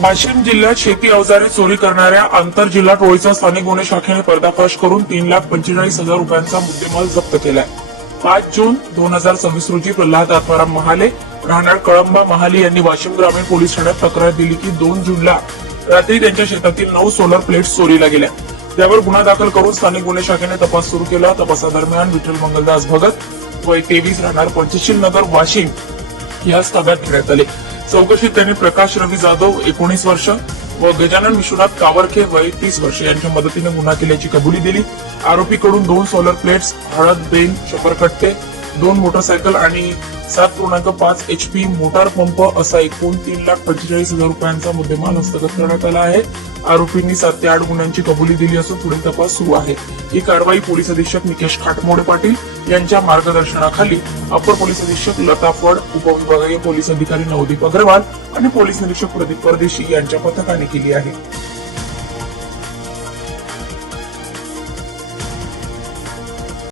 वाशिम जिल्ह्यात शेती अवजारे चोरी करणाऱ्या आंतरजिल्हा टोळीचा स्थानिक गुन्हे शाखेने पर्दाफाश करून 3,45,000 रुपयांचा मुद्देमाल जप्त केलाय। 5 जून 2026 रोजी प्रल्हाद आत्माराम महाले राहणार कळंबा महाले यांनी वाशिम ग्रामीण पोलीस ठाण्यात तक्रार दिली की 2 जूनला रात्री त्यांच्या शेतातील 9 सोलर प्लेट्स चोरीला गेल्या। त्यावर गुन्हा दाखल करून स्थानिक गुन्हे शाखेने तपास सुरू केला। तपासादरम्यान विठ्ठल मंगलदास भगत वय 23 राहणार पंचशील नगर वाशिम यास ताब्यात घेण्यात आले। चौकशीत त्यांनी प्रकाश रवी जाधव 19 वर्ष व गजानन विश्वनाथ कावरखे वय 30 वर्ष यांच्या मदतीने गुन्हा केल्याची कबुली दिली। आरोपीकडून 2 सोलर प्लेट्स, हळद, बेन, शपरकट्टे, 2 मोटरसायकल आणि 7.5 HP मोटार पंप असा एकूण 3,45,000 रुपयांचा मुद्देमाल हस्तगत करण्यात आला आहे। आरोपींनी 7 ते 8 गुन्ह्यांची कबुली दिली असून पुढील तपास सुरू आहे। ही कारवाई पोलीस अधीक्षक निकेश खाटमोडे पाटील यांच्या मार्गदर्शनाखाली अपर पोलीस अधीक्षक लता फड, उपविभागीय पोलीस अधिकारी नवदीप अग्रवाल आणि पोलीस निरीक्षक प्रदीप परदेशी यांच्या पथकाने केली आहे।